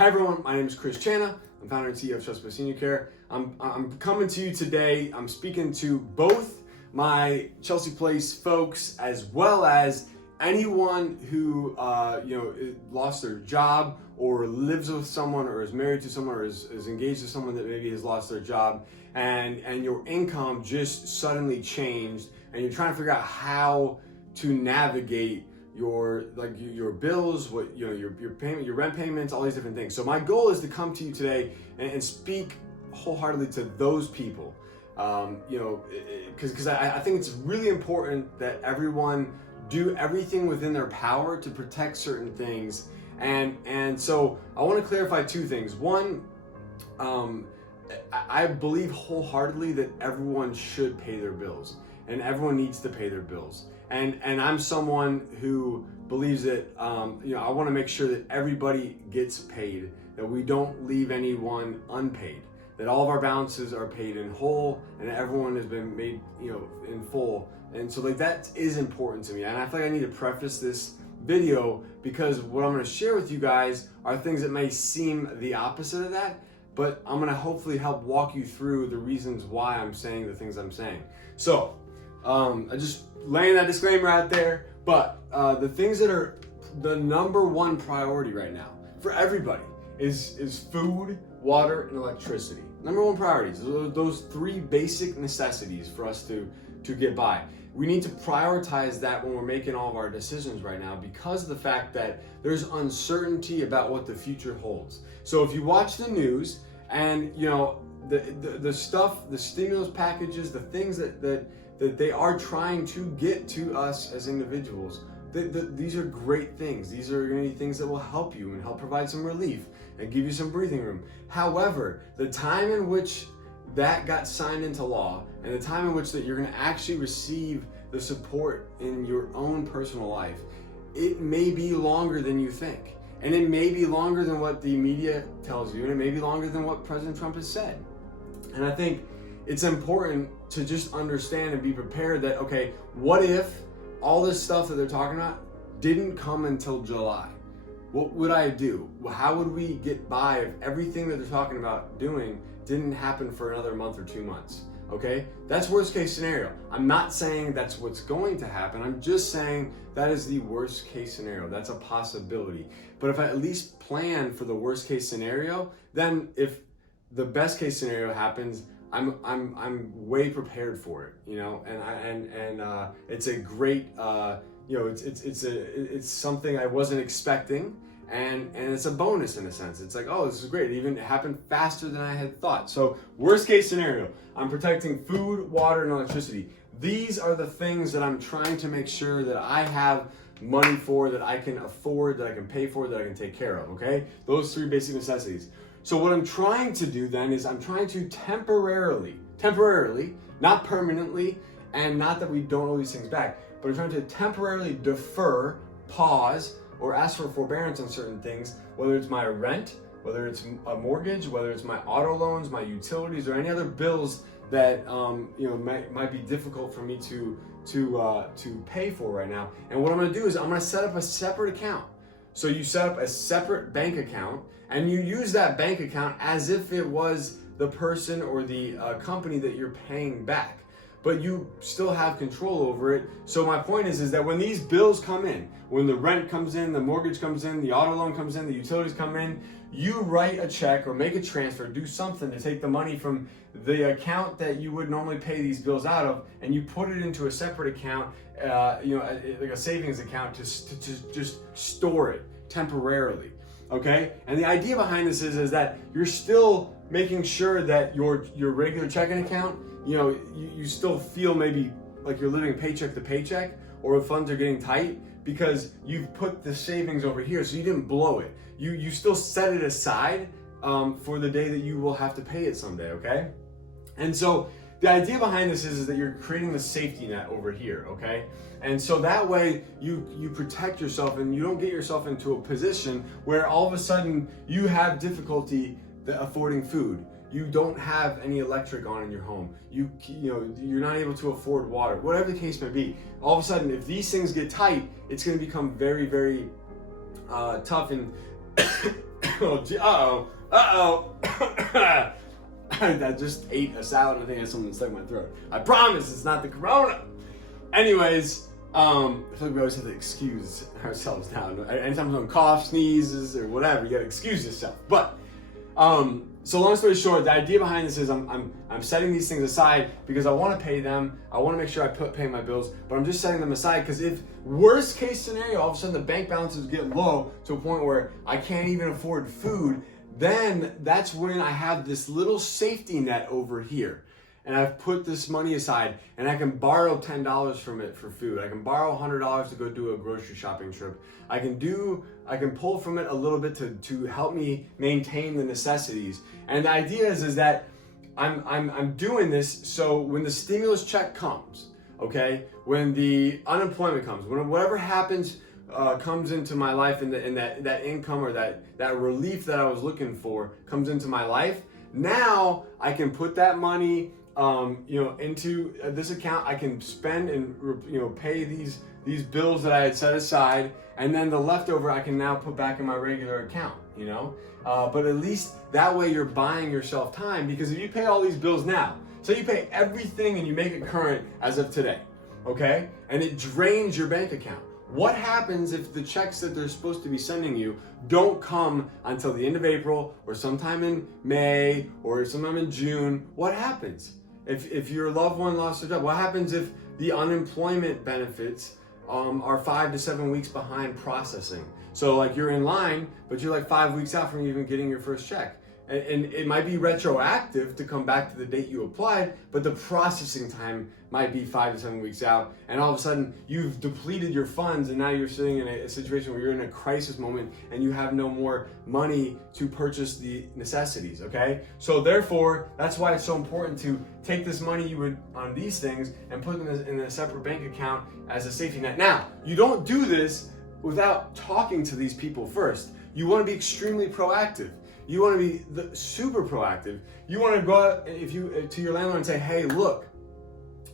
Hi everyone, my name is Chris Channa. I'm founder and CEO of Trust by Senior Care. I'm coming to you today. I'm speaking to both my Chelsea Place folks as well as anyone who lost their job or lives with someone or is married to someone or is engaged to someone that maybe has lost their job and your income just suddenly changed and you're trying to figure out how to navigate your bills, your payment, your rent payments, all these different things. So my goal is to come to you today and speak wholeheartedly to those people, because I think it's really important that everyone do everything within their power to protect certain things. And so I want to clarify two things. One, I believe wholeheartedly that everyone should pay their bills and everyone needs to pay their bills. And I'm someone who believes that, I want to make sure that everybody gets paid, that we don't leave anyone unpaid, that all of our balances are paid in whole and everyone has been made, in full. And so that is important to me. And I feel like I need to preface this video because what I'm going to share with you guys are things that may seem the opposite of that, but I'm going to hopefully help walk you through the reasons why I'm saying the things I'm saying. So, I just laying that disclaimer out there, but the things that are the number one priority right now for everybody is food, water, and electricity. Number one priorities, those three basic necessities for us to get by. We need to prioritize that when we're making all of our decisions right now because of the fact that there's uncertainty about what the future holds. So if you watch the news and the stuff, the stimulus packages, the things that they are trying to get to us as individuals, these are great things. These are going to be things that will help you and help provide some relief and give you some breathing room. However, the time in which that got signed into law and the time in which that you're going to actually receive the support in your own personal life, it may be longer than you think. And it may be longer than what the media tells you, and it may be longer than what President Trump has said. And I think it's important to just understand and be prepared that, okay, what if all this stuff that they're talking about didn't come until July? What would I do? How would we get by if everything that they're talking about doing didn't happen for another month or 2 months? Okay, that's worst case scenario. I'm not saying that's what's going to happen. I'm just saying that is the worst case scenario. That's a possibility. But if I at least plan for the worst case scenario, then if the best case scenario happens, I'm way prepared for it, and it's a great, it's something I wasn't expecting. And it's a bonus in a sense. It's like, oh, this is great. It happened faster than I had thought. So worst case scenario, I'm protecting food, water, and electricity. These are the things that I'm trying to make sure that I have money for, that I can afford, that I can pay for, that I can take care of, okay? Those three basic necessities. So what I'm trying to do then is I'm trying to temporarily, not permanently, and not that we don't owe these things back, but I'm trying to temporarily defer, pause, or ask for forbearance on certain things, whether it's my rent, whether it's a mortgage, whether it's my auto loans, my utilities, or any other bills that might be difficult for me to pay for right now. And what I'm going to do is I'm going to set up a separate account. So you set up a separate bank account, and you use that bank account as if it was the person or the company that you're paying back. But you still have control over it. So my point is that when these bills come in, when the rent comes in, the mortgage comes in, the auto loan comes in, the utilities come in, you write a check or make a transfer, do something to take the money from the account that you would normally pay these bills out of, and you put it into a separate account, like a savings account to just store it temporarily. Okay? And the idea behind this is that you're still making sure that your regular checking account, you still feel maybe like you're living paycheck to paycheck or the funds are getting tight because you've put the savings over here so you didn't blow it. You still set it aside for the day that you will have to pay it someday, okay? And so the idea behind this is that you're creating the safety net over here, okay? And so that way you protect yourself and you don't get yourself into a position where all of a sudden you have difficulty affording food. You don't have any electric on in your home. You're not able to afford water. Whatever the case may be. All of a sudden, if these things get tight, it's going to become very, very tough and Oh, I just ate a salad and I think I had something stuck in my throat. I promise it's not the corona. Anyways, I feel like we always have to excuse ourselves now. Anytime someone coughs, sneezes, or whatever, you gotta excuse yourself. But so long story short, the idea behind this is I'm setting these things aside because I want to pay them. I want to make sure I pay my bills, but I'm just setting them aside because if worst case scenario, all of a sudden the bank balances get low to a point where I can't even afford food, then that's when I have this little safety net over here. And I've put this money aside and I can borrow $10 from it for food. I can borrow $100 to go do a grocery shopping trip. I can pull from it a little bit to help me maintain the necessities. And the idea is that I'm doing this so when the stimulus check comes, okay, when the unemployment comes, when whatever happens comes into my life and that income or that relief that I was looking for comes into my life, now I can put that money into this account. I can spend and pay these bills that I had set aside, and then the leftover I can now put back in my regular account. But at least that way you're buying yourself time, because if you pay all these bills now, so you pay everything and you make it current as of today, okay, and it drains your bank account. What happens if the checks that they're supposed to be sending you don't come until the end of April or sometime in May or sometime in June? What happens? If your loved one lost their job, what happens if the unemployment benefits are 5 to 7 weeks behind processing? So like you're in line, but you're like 5 weeks out from even getting your first check. And it might be retroactive to come back to the date you applied, but the processing time might be 5 to 7 weeks out. And all of a sudden you've depleted your funds and now you're sitting in a situation where you're in a crisis moment and you have no more money to purchase the necessities, okay? So therefore, that's why it's so important to take this money you would on these things and put them in a separate bank account as a safety net. Now, you don't do this without talking to these people first. You want to be extremely proactive. You want to be super proactive. You want to go out to your landlord and say, hey, look,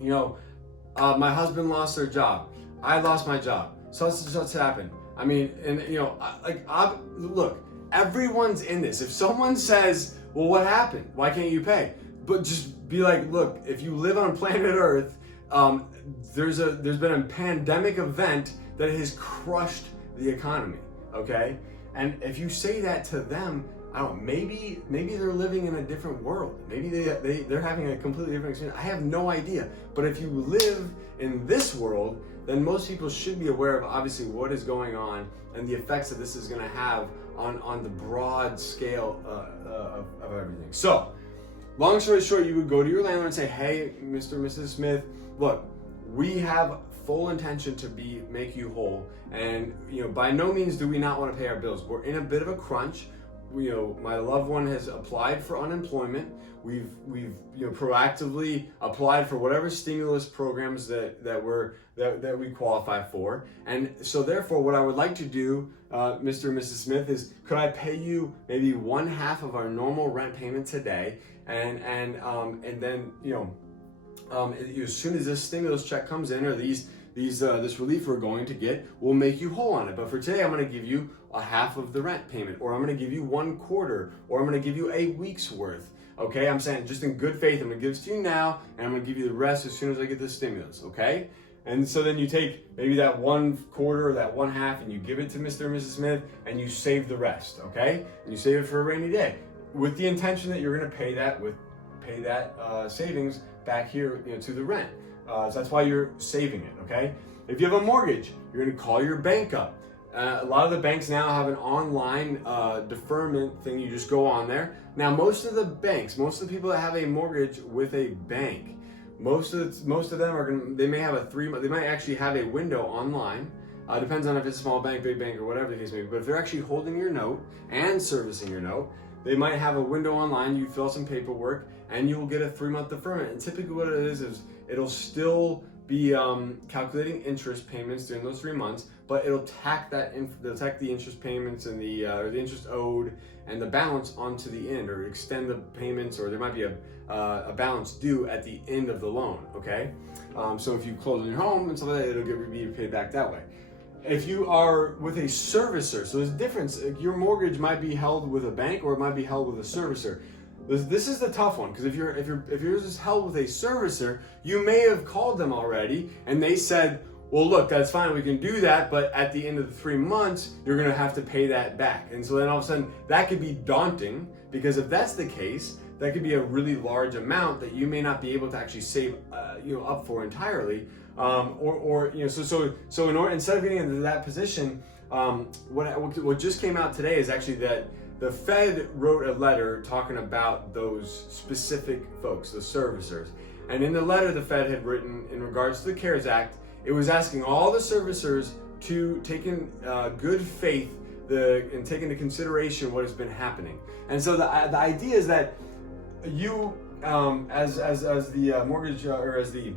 my husband lost their job. I lost my job. So what's happened? I mean, and look, everyone's in this. If someone says, well, what happened? Why can't you pay? But just be like, look, if you live on planet Earth, there's been a pandemic event that has crushed the economy, okay? And if you say that to them, I don't know, maybe they're living in a different world. Maybe they're having a completely different experience. I have no idea. But if you live in this world, then most people should be aware of obviously what is going on and the effects that this is going to have on the broad scale of everything. So, long story short, you would go to your landlord and say, hey, Mr. and Mrs. Smith, look, we have full intention to make you whole. And by no means do we not want to pay our bills. We're in a bit of a crunch. My loved one has applied for unemployment. We've proactively applied for whatever stimulus programs that we qualify for. And so therefore, what I would like to do, Mr. and Mrs. Smith, is could I pay you maybe 1/2 of our normal rent payment today, and then as soon as this stimulus check comes in, or this relief we're going to get, we'll make you whole on it. But for today, I'm going to give you 1/2 of the rent payment, or I'm going to give you 1/4, or I'm going to give you a week's worth. Okay, I'm saying just in good faith, I'm going to give it to you now, and I'm going to give you the rest as soon as I get the stimulus. Okay, and so then you take maybe that 1/4 or that 1/2, and you give it to Mr. and Mrs. Smith, and you save the rest. Okay, and you save it for a rainy day, with the intention that you're going to pay that savings back here, to the rent. So that's why you're saving it, okay? If you have a mortgage, you're gonna call your bank up. A lot of the banks now have an online deferment thing. You just go on there. Now, most of the people that have a mortgage with a bank, most of them they may have they might actually have a window online. Depends on if it's a small bank, big bank, or whatever the case may be. But if they're actually holding your note and servicing your note, they might have a window online. You fill out some paperwork, and you will get a 3-month deferment. And typically what it is it'll still be calculating interest payments during those 3 months, but it'll tack the interest payments and the interest owed and the balance onto the end, or extend the payments, or there might be a balance due at the end of the loan, okay? So if you close on your home and stuff like that, it'll be paid back that way. if you are with a servicer, so there's a difference. Your mortgage might be held with a bank or it might be held with a servicer. This is the tough one, because if yours is held with a servicer, you may have called them already and they said, well, look, that's fine, we can do that, but at the end of the 3 months, you're gonna have to pay that back. And so then all of a sudden, that could be daunting, because if that's the case, that could be a really large amount that you may not be able to actually save, up for entirely. Instead of getting into that position, what just came out today is actually that the Fed wrote a letter talking about those specific folks, the servicers. And in the letter the Fed had written in regards to the CARES Act, it was asking all the servicers to take in good faith and take into consideration what has been happening. And so the idea is that you, as the mortgage or as the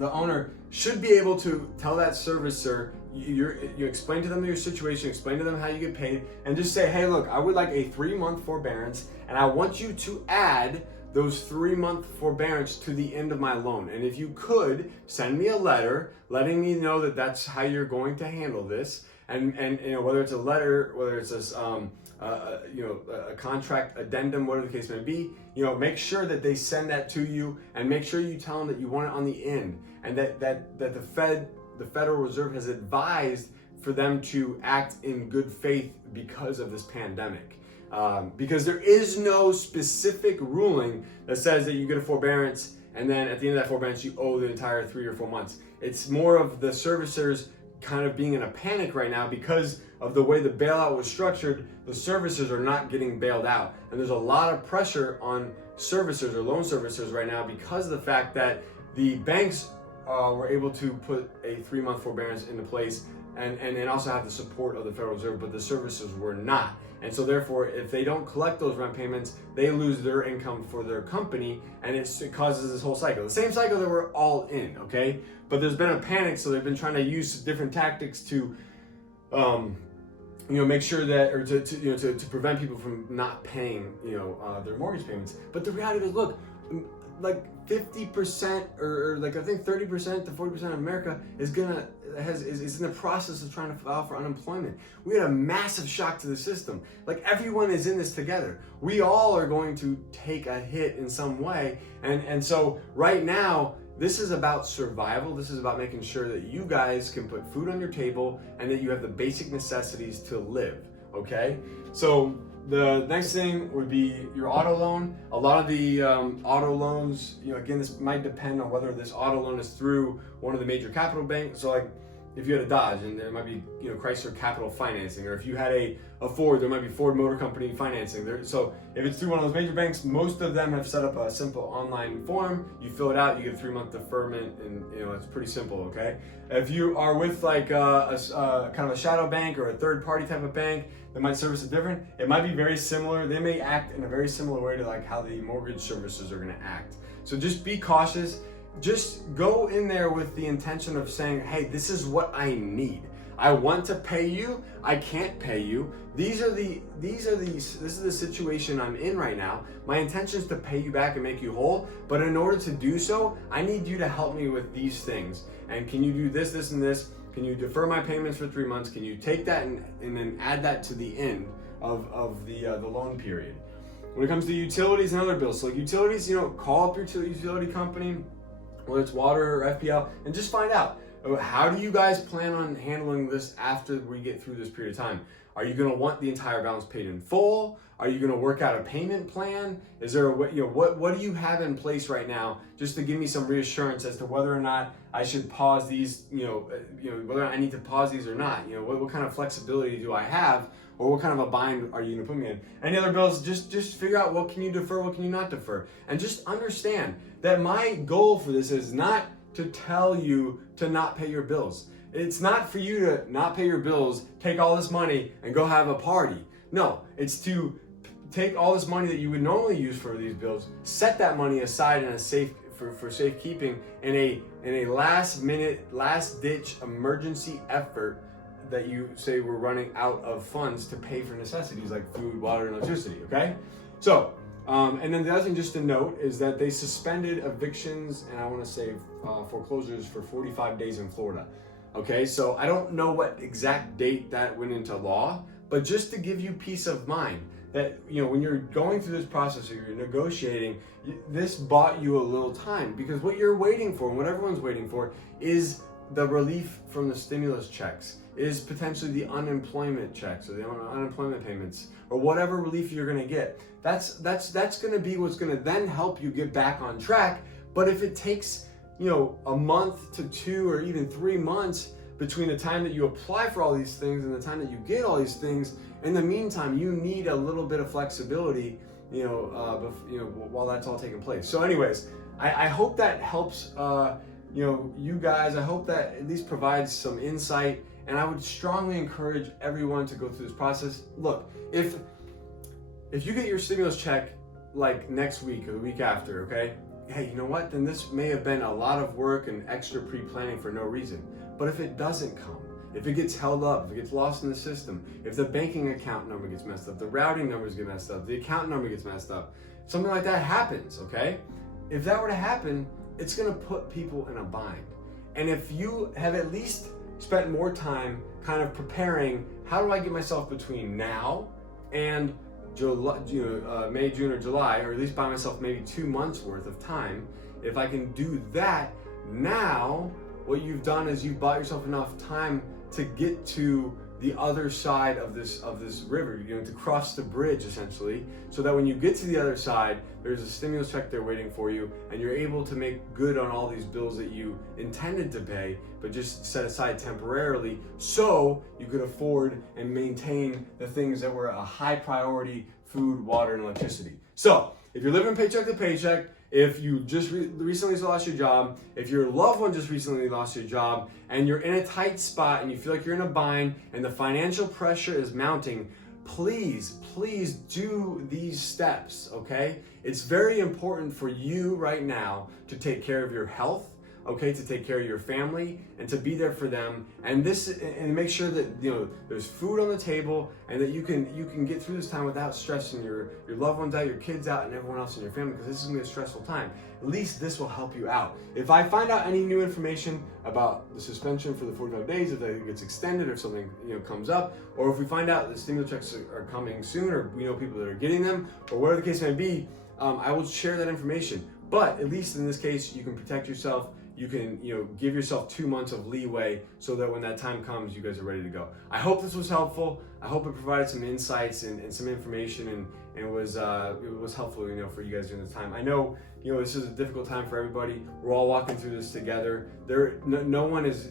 owner, should be able to tell that servicer, you explain to them your situation, explain to them how you get paid, and just say, hey, look, I would like a 3-month forbearance, and I want you to add those 3-month forbearance to the end of my loan. And if you could, send me a letter letting me know that that's how you're going to handle this. And whether it's a letter, whether it's a contract addendum, whatever the case may be, make sure that they send that to you, and make sure you tell them that you want it on the end, and that the Federal Reserve has advised for them to act in good faith because of this pandemic. Because there is no specific ruling that says that you get a forbearance and then at the end of that forbearance you owe the entire 3 or 4 months. It's more of the servicers kind of being in a panic right now because of the way the bailout was structured. The servicers are not getting bailed out, and there's a lot of pressure on servicers or loan servicers right now because of the fact that the banks were able to put a 3-month forbearance into place and also have the support of the Federal Reserve, but the servicers were not. And so therefore, if they don't collect those rent payments, they lose their income for their company, and it causes this whole cycle. The same cycle that we're all in, okay? But there's been a panic, so they've been trying to use different tactics to, make sure that, or to prevent people from not paying, their mortgage payments. But the reality is, look, like 50% or like I think 30% to 40% of America is in the process of trying to file for unemployment. We had a massive shock to the system. Like, everyone is in this together. We all are going to take a hit in some way. And so right now, this is about survival. This is about making sure that you guys can put food on your table and that you have the basic necessities to live, okay? So the next thing would be your auto loan. A lot of the auto loans, again, this might depend on whether this auto loan is through one of the major capital banks. So like if you had a Dodge, and there might be Chrysler Capital Financing, or if you had a Ford, there might be Ford Motor Company financing. So if it's through one of those major banks, most of them have set up a simple online form. You fill it out, you get a 3-month deferment, and it's pretty simple. Okay. If you are with like a kind of a shadow bank or a third-party type of bank that might service it different, it might be very similar. They may act in a very similar way to like how the mortgage servicers are going to act. So just be cautious. Just go in there with the intention of saying, hey, this is what I need. I want to pay you. I can't pay you. This is the situation I'm in right now. My intention is to pay you back and make you whole. But in order to do so, I need you to help me with these things. And can you do this, this, and this? Can you defer my payments for 3 months? Can you take that and then add that to the end of the loan period? When it comes to utilities and other bills, so utilities, call up your utility company, whether it's water or FPL, and just find out, how do you guys plan on handling this after we get through this period of time? Are you going to want the entire balance paid in full? Are you going to work out a payment plan? Is there what do you have in place right now, just to give me some reassurance as to whether or not I should pause these, whether or not I need to pause these or not? What kind of flexibility do I have, or what kind of a bind are you going to put me in? Any other bills? Just figure out what can you defer, what can you not defer, and just understand that my goal for this is not to tell you to not pay your bills. It's not for you to not pay your bills, take all this money, and go have a party. No, it's to take all this money that you would normally use for these bills, set that money aside in a for safekeeping in a last minute, last ditch emergency effort that you say we're running out of funds to pay for necessities like food, water, and electricity. Okay, so. And then the other thing just to note is that they suspended evictions and I want to say foreclosures for 45 days in Florida. Okay, so I don't know what exact date that went into law, but just to give you peace of mind that, when you're going through this process or you're negotiating, this bought you a little time, because what you're waiting for and what everyone's waiting for is the relief from the stimulus checks, is potentially the unemployment checks or the unemployment payments or whatever relief you're going to get. That's going to be what's going to then help you get back on track. But if it takes a month to 2 or even 3 months between the time that you apply for all these things and the time that you get all these things, in the meantime, you need a little bit of flexibility, while that's all taking place. So anyways, I hope that helps, you guys. I hope that at least provides some insight, and I would strongly encourage everyone to go through this process. Look, if you get your stimulus check like next week or the week after, okay? Hey, you know what? Then this may have been a lot of work and extra pre-planning for no reason. But if it doesn't come, if it gets held up, if it gets lost in the system, if the banking account number gets messed up, the routing numbers get messed up, the account number gets messed up, something like that happens, okay? If that were to happen, it's gonna put people in a bind. And if you have at least spent more time kind of preparing, how do I get myself between now and July, May, June, or July, or at least buy myself maybe 2 months worth of time. If I can do that now, what you've done is you've bought yourself enough time to get to the other side of this river, to cross the bridge essentially, so that when you get to the other side, there's a stimulus check there waiting for you, and you're able to make good on all these bills that you intended to pay, but just set aside temporarily, so you could afford and maintain the things that were a high priority: food, water, and electricity. So if you're living paycheck to paycheck, if you just recently lost your job, if your loved one just recently lost your job, and you're in a tight spot and you feel like you're in a bind and the financial pressure is mounting, please do these steps, okay? It's very important for you right now to take care of your health, okay, to take care of your family and to be there for them, and make sure that there's food on the table, and that you can get through this time without stressing your loved ones out, your kids out, and everyone else in your family, because this is gonna be a stressful time. At least this will help you out. If I find out any new information about the suspension for the 45 days, if it gets extended, or something comes up, or if we find out that stimulus checks are coming soon, or we know people that are getting them, or whatever the case may be, I will share that information. But at least in this case, you can protect yourself. You can, give yourself 2 months of leeway, so that when that time comes, you guys are ready to go. I hope this was helpful. I hope it provided some insights and some information, and it was helpful, for you guys during this time. I know, this is a difficult time for everybody. We're all walking through this together. No one is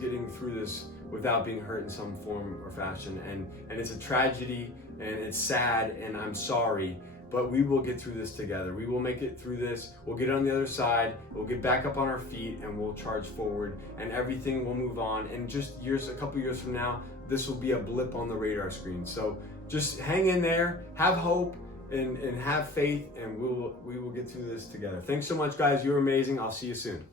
getting through this without being hurt in some form or fashion, and it's a tragedy, and it's sad, and I'm sorry. But we will get through this together. We will make it through this. We'll get on the other side. We'll get back up on our feet, and we'll charge forward, and everything will move on. And just a couple years from now, this will be a blip on the radar screen. So just hang in there, have hope, and have faith, and we will get through this together. Thanks so much, guys. You're amazing. I'll see you soon.